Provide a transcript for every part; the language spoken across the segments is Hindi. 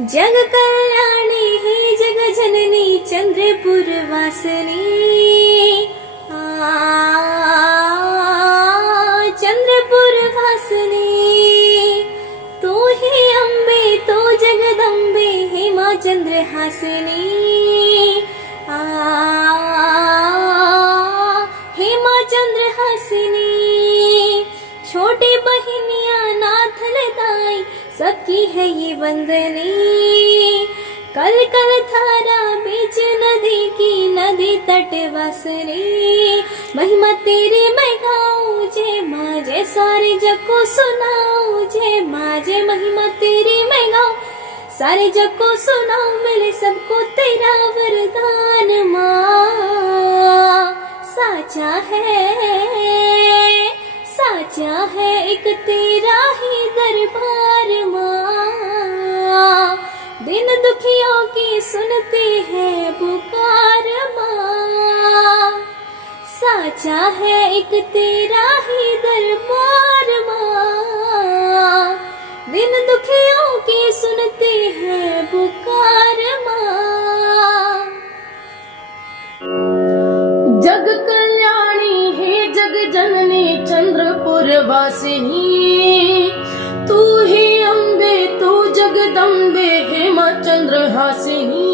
जग कल्याणी हे जग जननी चंद्रपुर वासिनी। चंद्रपुर वासिनी तू ही अम्बे तो जगदम्बे हे माँ चंद्रहासिनी। हे माँ चंद्रहासिनी छोटी बहनिया नाथ लदाई सबकी है ये वंदनी। कल कल धारा बीच नदी की नदी तट वासनी। महिमा तेरी मैं गाऊं जय माँ जय सारे जग को सुनाऊं जय माँ जय महिमा तेरी मैं गाऊं सारे जग को सुनाऊं मिले सबको तेरा वरदान माँ। साचा है एक तेरा ही दरबार माँ। दिन दुखियों की सुनती है पुकार माँ। साचा है एक तेरा ही दरबार माँ। दिन दुखियों की सुनती है पुकार माँ। जग कल्याणी हे जग जननी चंद्रपुर वासिनी। तू ही अम्बे तू जगदम्बे हे माँ चंद्रहासिनी।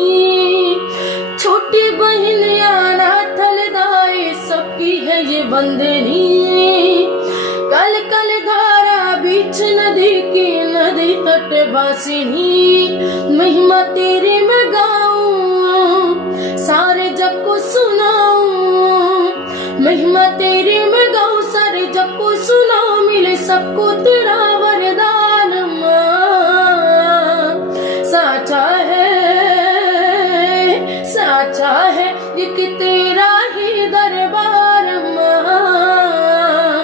छोटी बहनिया नाथ लदाई सबकी है ये वंदनी। कल कल धारा बीच नदी की नदी तट वासिनी। महिमा तेरी मैं गाऊं सारे जग को सुनाऊं। महिमा तेरी मैं गाऊं सारे जग को सुनाऊं मिले सबको तेरा वरदान माँ। साचा है एक तेरा ही दरबार माँ।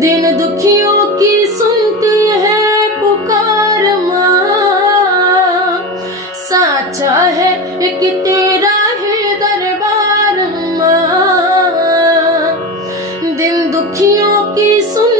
दिन दुखियों की सुनती है पुकार माँ। साचा है एक तेरा ही दरबार माँ। दिन दुखियों की सुन